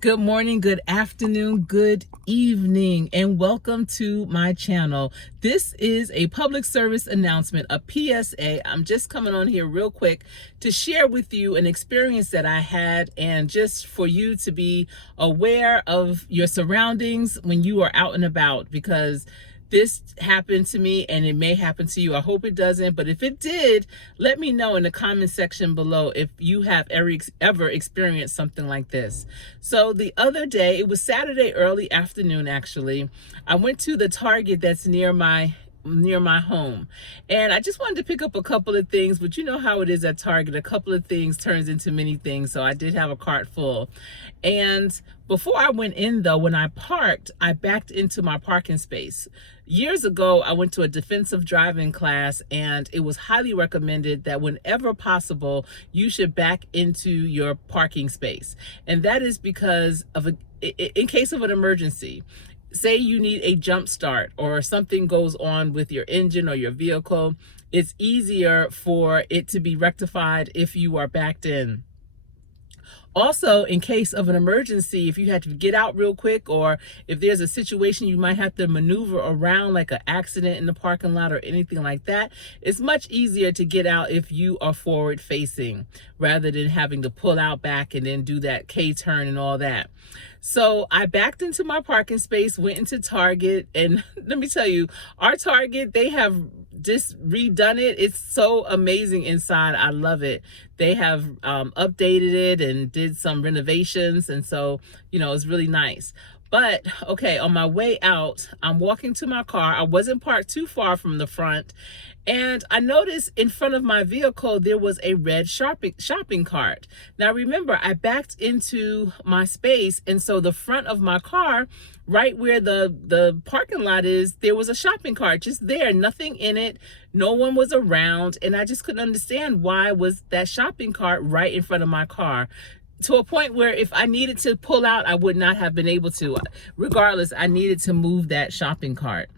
Good morning, good afternoon, good evening, and welcome to my channel. This is a public service announcement, a PSA. I'm just coming on here real quick to share with you an experience that I had, and just for you to be aware of your surroundings when you are out and about, because this happened to me and it may happen to you. I hope it doesn't, but if it did, let me know in the comment section below if you have ever experienced something like this. So the other day, it was Saturday early afternoon actually, I went to the Target that's near my home, and I just wanted to pick up a couple of things, but you know how it is at Target, a couple of things turns into many things, so I did have a cart full. And before I went in though, when I parked, I backed into my parking space. Years ago, I went to a defensive driving class, and it was highly recommended that whenever possible, you should back into your parking space. And that is because of in case of an emergency. Say you need a jump start or something goes on with your engine or your vehicle, it's easier for it to be rectified if you are backed in. Also, in case of an emergency, if you had to get out real quick, or if there's a situation you might have to maneuver around, like an accident in the parking lot or anything like that, it's much easier to get out if you are forward facing rather than having to pull out back and then do that K-turn and all that. So I backed into my parking space, went into Target, and let me tell you, our Target, they have just redone it. It's so amazing inside. I love it. They have updated it and did some renovations, and so it's really nice. But okay, on my way out, I'm walking to my car. I wasn't parked too far from the front, and I noticed in front of my vehicle there was a red shopping cart. Now remember, I backed into my space, and so the front of my car, right where the parking lot is, there was a shopping cart just there, nothing in it, no one was around, and I just couldn't understand why was that shopping cart right in front of my car, to a point where if I needed to pull out, I would not have been able to. Regardless, I needed to move that shopping cart.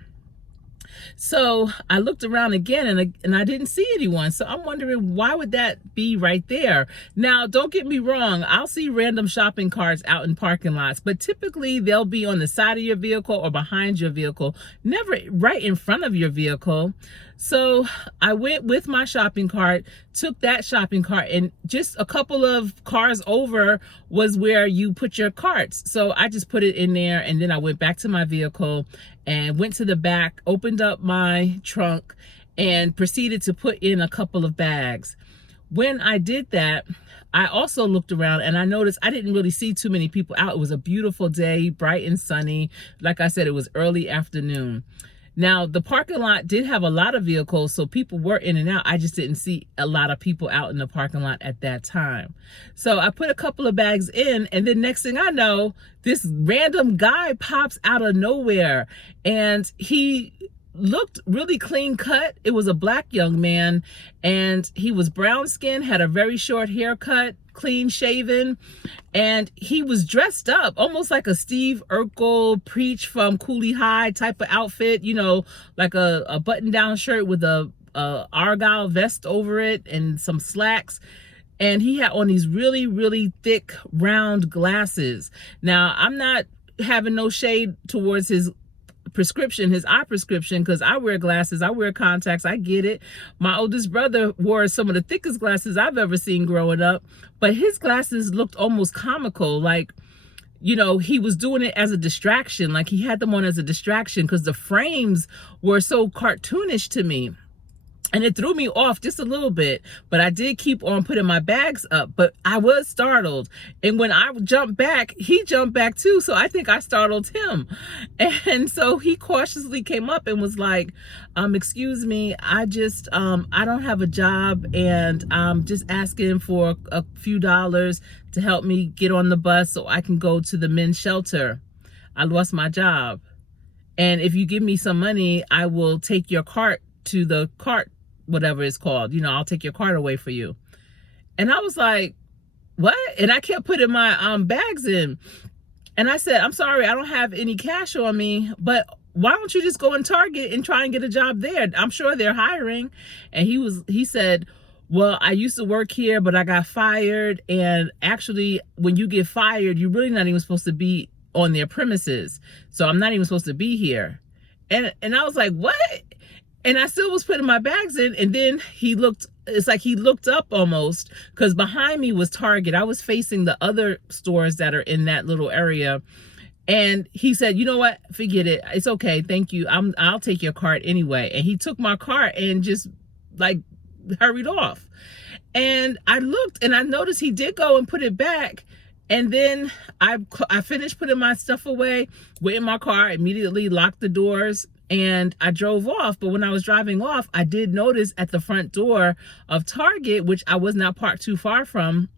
So I looked around again, and I didn't see anyone. So I'm wondering, why would that be right there? Now, don't get me wrong, I'll see random shopping carts out in parking lots, but typically they'll be on the side of your vehicle or behind your vehicle, never right in front of your vehicle. So I went with my shopping cart, took that shopping cart, and just a couple of cars over was where you put your carts. So I just put it in there, and then I went back to my vehicle and went to the back, opened up my trunk, and proceeded to put in a couple of bags. When I did that, I also looked around, and I noticed I didn't really see too many people out. It was a beautiful day, bright and sunny. Like I said, it was early afternoon. Now, the parking lot did have a lot of vehicles, so people were in and out. I just didn't see a lot of people out in the parking lot at that time. So I put a couple of bags in, and then next thing I know, this random guy pops out of nowhere, and he looked really clean cut. It was a black young man, and he was brown skinned, had a very short haircut, clean shaven, and he was dressed up almost like a Steve Urkel Preach from Cooley High type of outfit, like a button-down shirt with a argyle vest over it and some slacks. And he had on these really, really thick, round glasses. Now, I'm not having no shade towards his eye prescription, because I wear glasses, I wear contacts, I get it. My oldest brother wore some of the thickest glasses I've ever seen growing up, but his glasses looked almost comical, like he was doing it as a distraction, like he had them on as a distraction, because the frames were so cartoonish to me. And it threw me off just a little bit, but I did keep on putting my bags up, but I was startled. And when I jumped back, he jumped back too. So I think I startled him. And so he cautiously came up and was like, excuse me, I don't have a job, and I'm just asking for a few dollars to help me get on the bus so I can go to the men's shelter. I lost my job. And if you give me some money, I will take your cart to the cart, whatever it's called, I'll take your cart away for you. And I was like, what? And I kept putting my bags in, and I said, I'm sorry, I don't have any cash on me, but why don't you just go in Target and try and get a job there? I'm sure they're hiring. And he said, well, I used to work here, but I got fired. And actually, when you get fired, you're really not even supposed to be on their premises. So I'm not even supposed to be here. And I was like, what? And I still was putting my bags in. And then it's like he looked up almost, because behind me was Target. I was facing the other stores that are in that little area. And he said, you know what? Forget it. It's okay. Thank you. I'll take your cart anyway. And he took my cart and just like hurried off. And I looked and I noticed he did go and put it back. And then I finished putting my stuff away, went in my car, immediately locked the doors, and I drove off. But when I was driving off, I did notice at the front door of Target, which I was not parked too far from,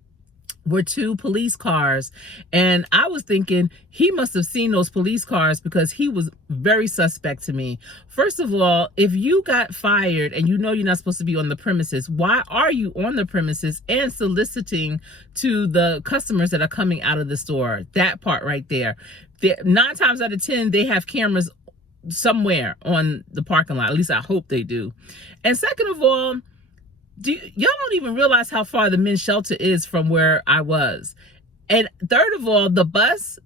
were 2 police cars. And I was thinking he must have seen those police cars, because he was very suspect to me. First of all, if you got fired and you know you're not supposed to be on the premises, why are you on the premises and soliciting to the customers that are coming out of the store? That part right there. 9 times out of 10, they have cameras somewhere on the parking lot. At least I hope they do. And second of all, y'all don't even realize how far the men's shelter is from where I was. And third of all, the bus,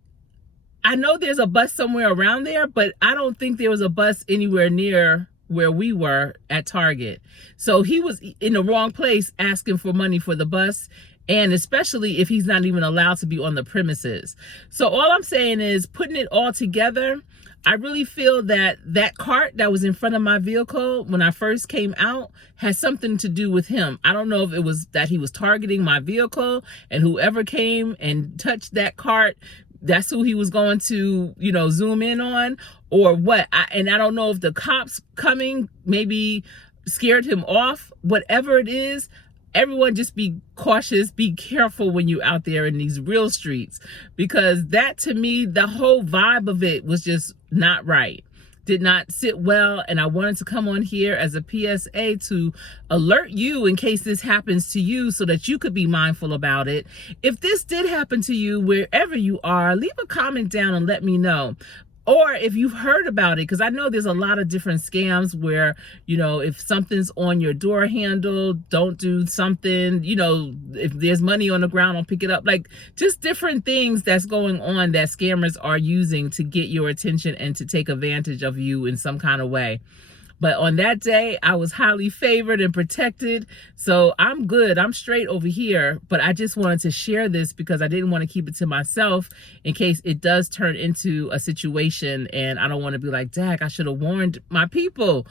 I know there's a bus somewhere around there, but I don't think there was a bus anywhere near where we were at Target. So he was in the wrong place asking for money for the bus, and especially if he's not even allowed to be on the premises. So all I'm saying is, putting it all together, I really feel that that cart that was in front of my vehicle when I first came out has something to do with him. I don't know if it was that he was targeting my vehicle, and whoever came and touched that cart, that's who he was going to, zoom in on, or what. And I don't know if the cops coming maybe scared him off. Whatever it is, everyone just be cautious, be careful when you're out there in these real streets, because that, to me, the whole vibe of it was just not right. Did not sit well. And I wanted to come on here as a PSA to alert you in case this happens to you, so that you could be mindful about it. If this did happen to you, wherever you are, leave a comment down and let me know. Or if you've heard about it, because I know there's a lot of different scams where, if something's on your door handle, don't do something, if there's money on the ground, don't pick it up. Like, just different things that's going on that scammers are using to get your attention and to take advantage of you in some kind of way. But on that day, I was highly favored and protected. So I'm good. I'm straight over here. But I just wanted to share this because I didn't want to keep it to myself in case it does turn into a situation. And I don't want to be like, Dag, I should have warned my people.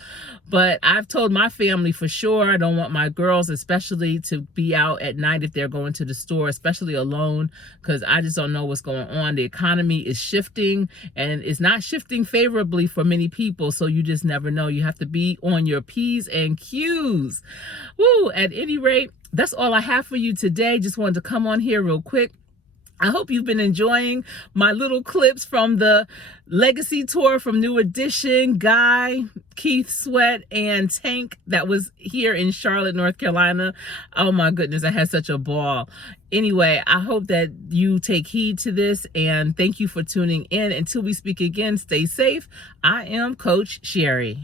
But I've told my family for sure. I don't want my girls especially to be out at night if they're going to the store, especially alone, because I just don't know what's going on. The economy is shifting, and it's not shifting favorably for many people. So you just never know. You have to be on your P's and Q's. Woo, at any rate, that's all I have for you today. Just wanted to come on here real quick. I hope you've been enjoying my little clips from the Legacy Tour from New Edition, Guy, Keith Sweat, and Tank that was here in Charlotte, North Carolina. Oh my goodness, I had such a ball. Anyway, I hope that you take heed to this, and thank you for tuning in. Until we speak again, stay safe. I am Coach Sherry.